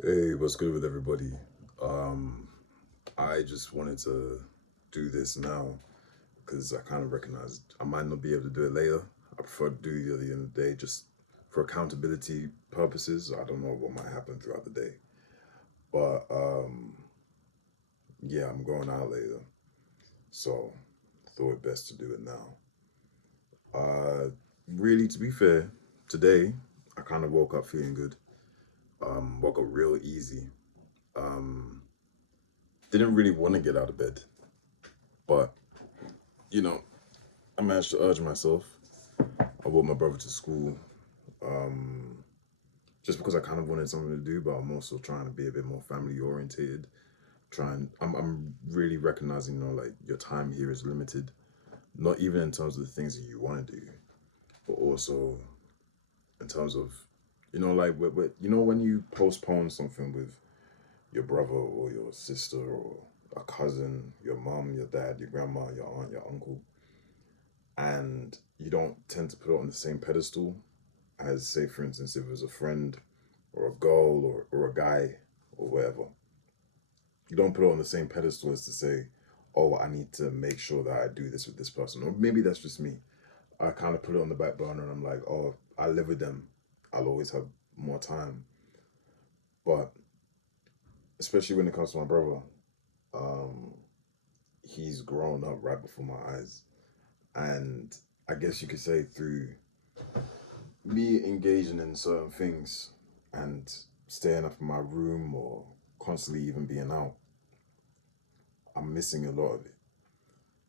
Hey, what's good with everybody? Um, I just wanted to do this now because I kind of recognized I might not be able to do it later. I prefer to do it at the end of the day just for accountability purposes. I don't know what might happen throughout the day. But yeah, I'm going out later. So thought it best to do it now. Uh, really, to be fair, today I kind of woke up feeling good. Woke up real easy. Um, didn't really want to get out of bed, but you know, I managed to urge myself. I brought my brother to school um, just because I kind of wanted something to do, but I'm also trying to be a bit more family orientated. I'm really recognizing, like your time here is limited, not even in terms of the things that you want to do, but also in terms of, like when you postpone something with your brother or your sister or a cousin, your mom, your dad, your grandma, your aunt, your uncle, and you don't tend to put it on the same pedestal as, say, for instance, if it was a friend or a girl or a guy or whatever. You don't put it on the same pedestal as to say, oh, I need to make sure that I do this with this person. Or maybe that's just me. I kind of put it on the back burner and I'm like, oh, I live with them. I'll always have more time. But especially when it comes to my brother, um, he's grown up right before my eyes. And I guess you could say through me engaging in certain things and staying up in my room or constantly even being out, I'm missing a lot of it.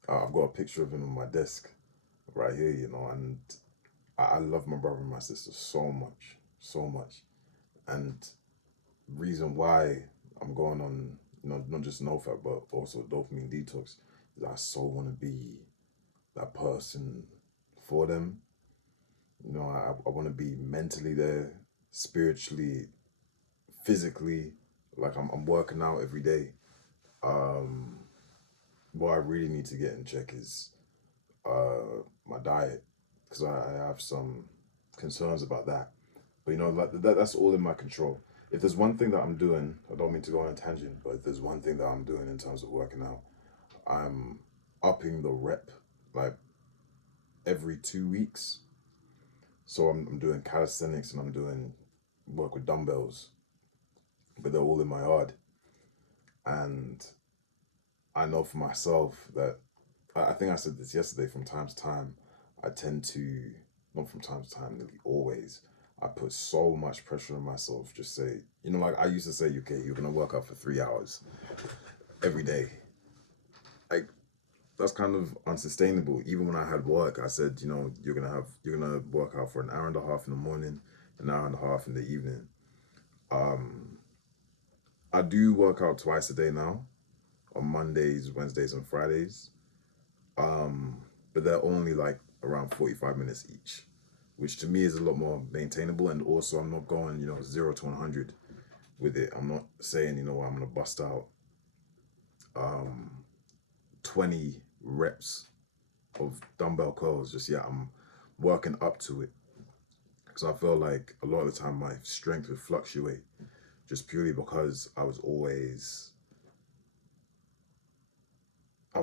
I've got a picture of him on my desk right here, and I love my brother and my sister so much, so much. And reason why I'm going on, not just NoFap, but also dopamine detox, is I so want to be that person for them. I want to be mentally there, spiritually, physically. Like I'm working out every day. Um, what I really need to get in check is my diet because I have some concerns about that. But like that's all in my control. If there's one thing that I'm doing, I don't mean to go on a tangent, but if there's one thing that I'm doing in terms of working out, I'm upping the rep like every 2 weeks. So I'm doing calisthenics and I'm doing work with dumbbells, but they're all in my yard. And I know for myself that I think I said this yesterday. From time to time, I tend to, not from time to time, nearly always, I put so much pressure on myself. Just say, like I used to say, okay, you're gonna work out for 3 hours every day. Like that's kind of unsustainable. Even when I had work, I said, you're gonna work out for an hour and a half in the morning, an hour and a half in the evening. Um, I do work out twice a day now, on Mondays, Wednesdays, and Fridays. Um, but they're only like around 45 minutes each, which to me is a lot more maintainable. And also, I'm not going, 0 to 100 with it. I'm not saying, I'm going to bust out um, 20 reps of dumbbell curls just yet. I'm working up to it because I feel like a lot of the time my strength would fluctuate just purely because I was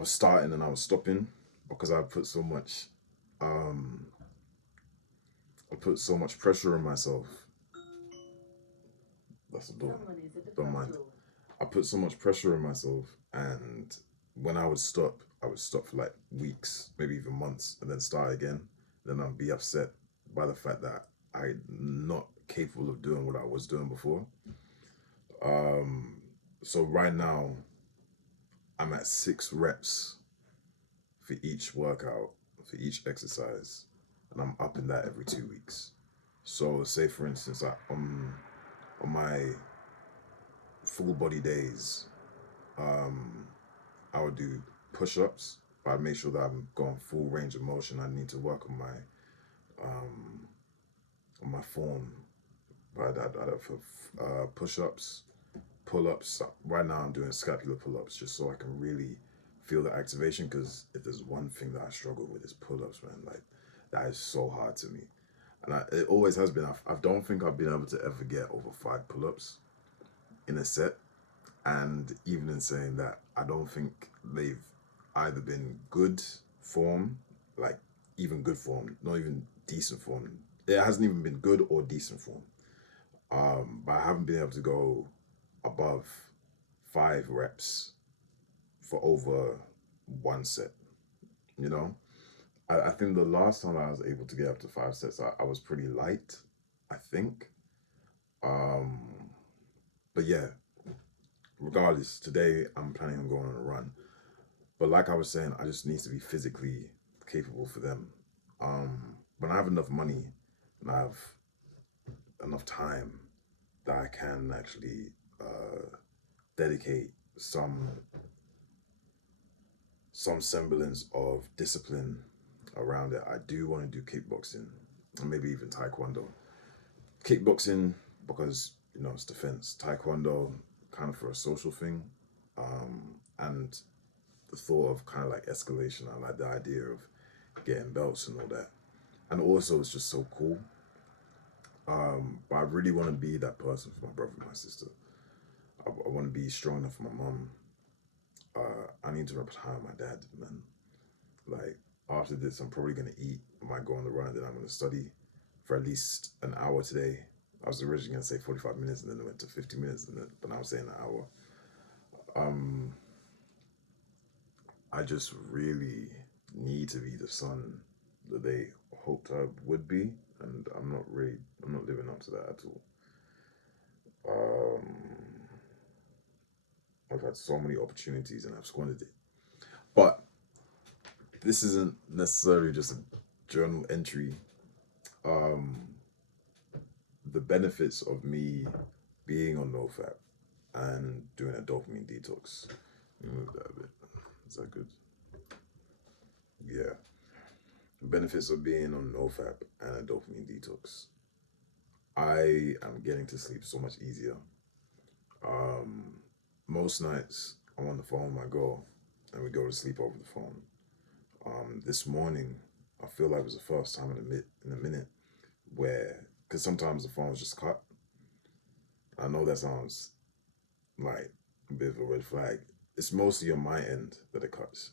starting and I was stopping because um, I put so much pressure on myself. That's the door. Don't mind. I put so much pressure on myself, and when I would stop for like weeks, maybe even months, and then start again. Then I'd be upset by the fact that I'm not capable of doing what I was doing before. Um, so right now, I'm at 6 reps for each workout, for each exercise, and I'm upping that every 2 weeks. So, say for instance, on my full body days, um, I would do push ups, but I'd make sure that I'm going full range of motion. I need to work um, on my form. But I'd have push ups, pull ups. Right now, I'm doing scapular pull ups just so I can really feel the activation. Because if there's one thing that I struggle with is pull ups, man. Like that is so hard to me, and it always has been. I don't think I've been able to ever get over 5 pull ups. in a set, and even in saying that, I don't think they've either been good form, like even good form, not even decent form. It hasn't even been good or decent form. But I haven't been able to go above 5 reps for over one set. You know, I think the last time I was able to get up to 5 sets, I was pretty light, I think. Um, but yeah, regardless, today I'm planning on going on a run. But like I was saying, I just need to be physically capable for them. When I have enough money and I have enough time that I can actually dedicate some semblance of discipline around it, I do want to do kickboxing and maybe even taekwondo. Kickboxing because it's defense. Taekwondo kind of for a social thing, and the thought of kind of like escalation. I like the idea of getting belts and all that, and also it's just so cool. But I really want to be that person for my brother and my sister. I want to be strong enough for my mom. I need to retire my dad, man. Like after this, I'm probably gonna eat. I might go on the run, and then I'm gonna study for at least an hour today. I was originally gonna say 45 minutes, and then it went to 50 minutes, but now I'm saying an hour. Um, I just really need to be the son that they hoped I would be, and I'm not living up to that at all. Um, I've had so many opportunities and I've squandered it. But this isn't necessarily just a journal entry. Um, the benefits of me being on NoFap and doing a dopamine detox. Let me move that a bit. Is that good? Yeah. The benefits of being on NoFap and a dopamine detox. I am getting to sleep so much easier. Um, most nights I'm on the phone with my girl and we go to sleep over the phone. This morning, I feel like it was the first time in a minute where, because sometimes the phone's just cut. I know that sounds like a bit of a red flag. It's mostly on my end that it cuts,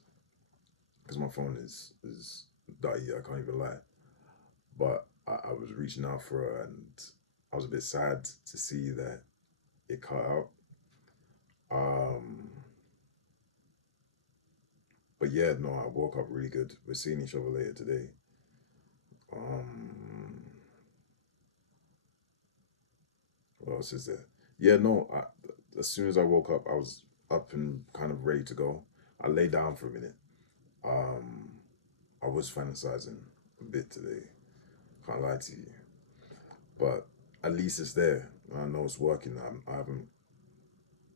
because my phone is dirty. I can't even lie. But I was reaching out for her, and I was a bit sad to see that it cut out. Um, but yeah, no, I woke up really good. We're seeing each other later today. Um, what else is there? Yeah, no. As soon as I woke up, I was up and kind of ready to go. I lay down for a minute. Um, I was fantasizing a bit today. Can't lie to you, but at least it's there. I know it's working. I haven't.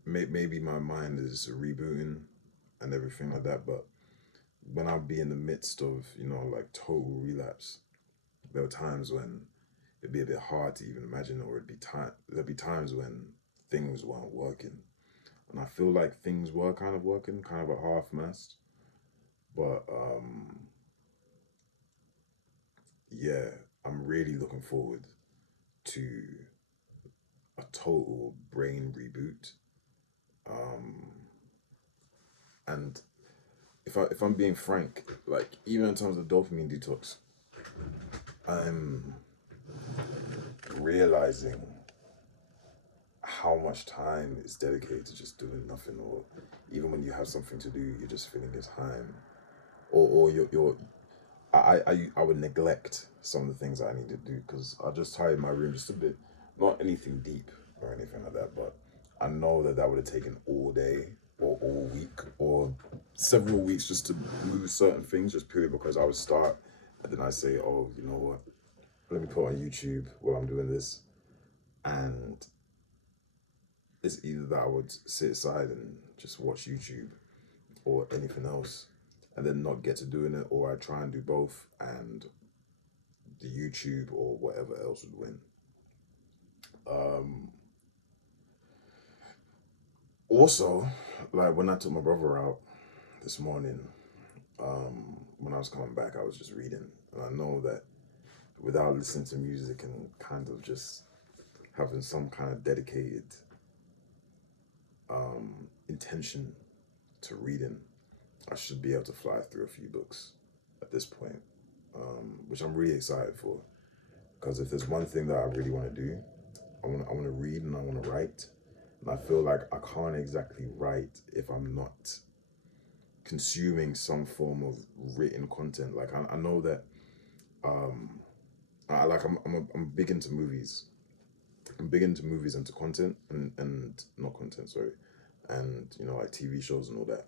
Maybe my mind is rebooting and everything like that. But when I'd be in the midst of like total relapse, there were times when it'd be a bit hard to even imagine, or there'd be times when things weren't working, and I feel like things were kind of working, kind of at half mast. But yeah, I'm really looking forward to a total brain reboot. Um, and if I'm being frank, like even in terms of dopamine detox, I'm realizing how much time is dedicated to just doing nothing, or even when you have something to do, you're just filling your time, or you're I would neglect some of the things I need to do because I just tired my room just a bit. Not anything deep or anything like that, but I know that that would have taken all day or all week or several weeks just to move certain things, just purely because I would start and then I say, oh, you know what? Let me put on YouTube while I'm doing this, and it's either that I would sit aside and just watch YouTube or anything else, and then not get to doing it, or I try and do both, and the YouTube or whatever else would win. Um, Also, like when I took my brother out this morning, when I was coming back, I was just reading, and I know that without listening to music and kind of just having some kind of dedicated intention to reading, I should be able to fly through a few books at this point, which I'm really excited for. Because if there's one thing that I really want to do, I want to read and I want to write, and I feel like I can't exactly write if I'm not consuming some form of written content. Like I know that um, I like I'm big into movies. I'm big into movies and to content and not content, sorry, and like TV shows and all that.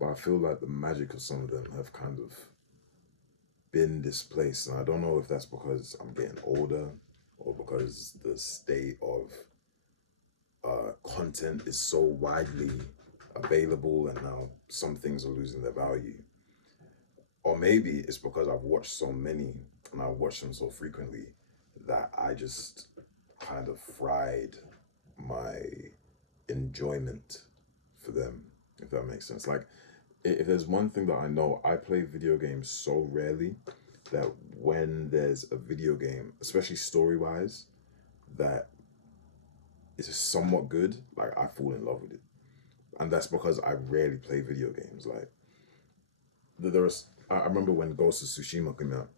But I feel like the magic of some of them have kind of been displaced, and I don't know if that's because I'm getting older or because the state of content is so widely available, and now some things are losing their value. Or maybe it's because I've watched so many and I watch them so frequently that I just kind of fried my enjoyment for them, if that makes sense. Like, if there's one thing that I know, I play video games so rarely that when there's a video game, especially story wise, that is somewhat good, like I fall in love with it. And that's because I rarely play video games. Like, there was, I remember when Ghost of Tsushima came out,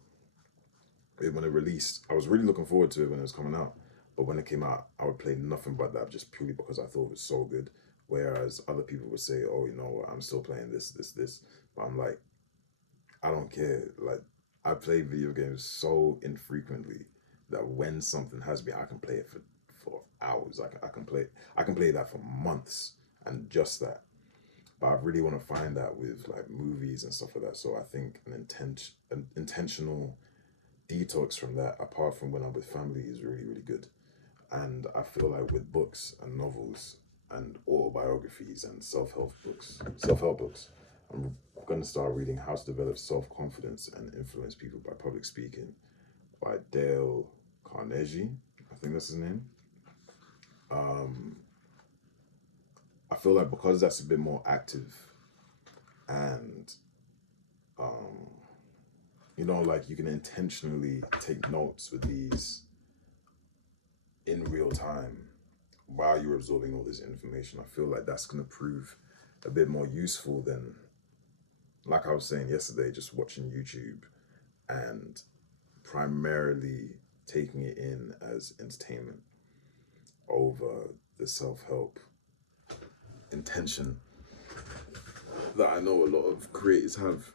when it released, I was really looking forward to it when it was coming out. But when it came out, I would play nothing but that just purely because I thought it was so good. Whereas other people would say, "Oh, I'm still playing this." But I'm like, I don't care. Like, I play video games so infrequently that when something has me, I can play it for hours. I can play that for months and just that. But I really want to find that with like movies and stuff like that. So I think an intentional detox from that, apart from when I'm with family, is really, really good. And I feel like with books and novels and autobiographies and self help books, I'm going to start reading How to Develop Self Confidence and Influence People by Public Speaking by Dale Carnegie. I think that's his name. Um, I feel like because that's a bit more active and, um, like you can intentionally take notes with these in real time while you're absorbing all this information. I feel like that's going to prove a bit more useful than, like I was saying yesterday, just watching YouTube and primarily taking it in as entertainment over the self help intention that I know a lot of creators have.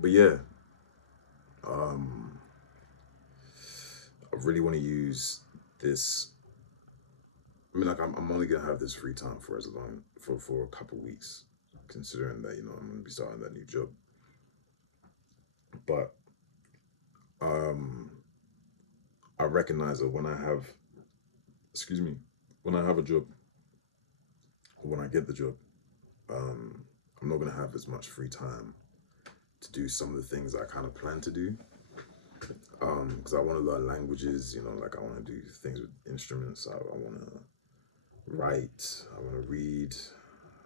But yeah, um, I really want to use this. I mean, like I'm only gonna have this free time for as long for a couple weeks, considering that I'm gonna be starting that new job. But um, I recognize that when I have, excuse me, when I have a job, or when I get the job, um, I'm not gonna have as much free time to do some of the things I kind of plan to do. Because I want to learn languages, like I want to do things with instruments. I want to write. I want to read.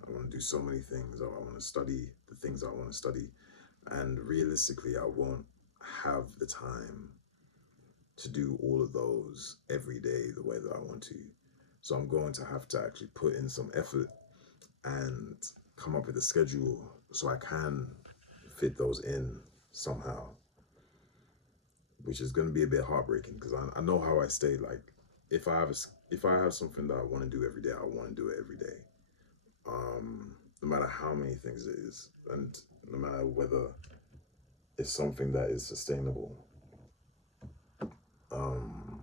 I want to do so many things. I want to study the things I want to study. And realistically, I won't have the time to do all of those every day the way that I want to. So I'm going to have to actually put in some effort and come up with a schedule so I can fit those in somehow, which is going to be a bit heartbreaking because I know how I stay. Like, if I have something that I want to do every day, I want to do it every day, no matter how many things it is, and no matter whether it's something that is sustainable. Um,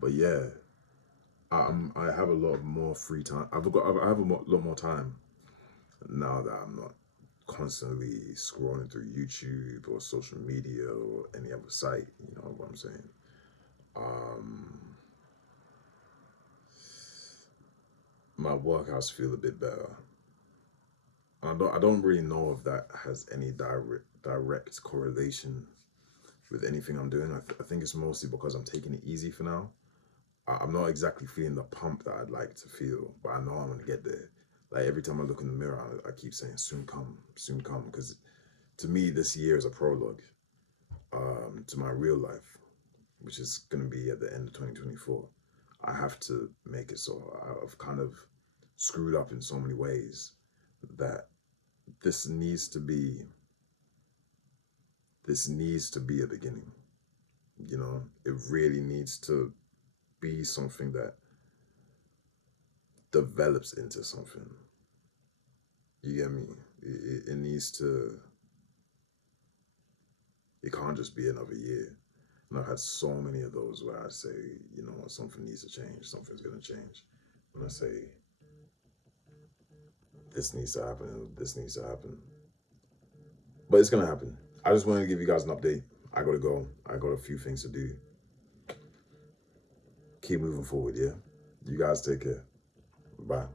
but yeah, I have a lot more free time. I have lot more time now that I'm not constantly scrolling through YouTube or social media or any other site. You know what I'm saying? Um, my workouts feel a bit better. I don't really know if that has any direct correlation with anything I'm doing. I think it's mostly because I'm taking it easy for now. I'm not exactly feeling the pump that I'd like to feel, but I know I'm gonna get there. Like every time I look in the mirror, I keep saying soon come, because to me this year is a prologue to my real life, which is gonna be at the end of 2024. I have to make it so. I've kind of screwed up in so many ways that this needs to be a beginning. You know, it really needs to be something that develops into something. You get me? It needs to. It can't just be another year. And I've had so many of those where I say, you know, something needs to change. Something's gonna change. And I say, this needs to happen. This needs to happen. But it's gonna happen. I just wanted to give you guys an update. I gotta go. I got a few things to do. Keep moving forward, yeah? You guys take care. Bye.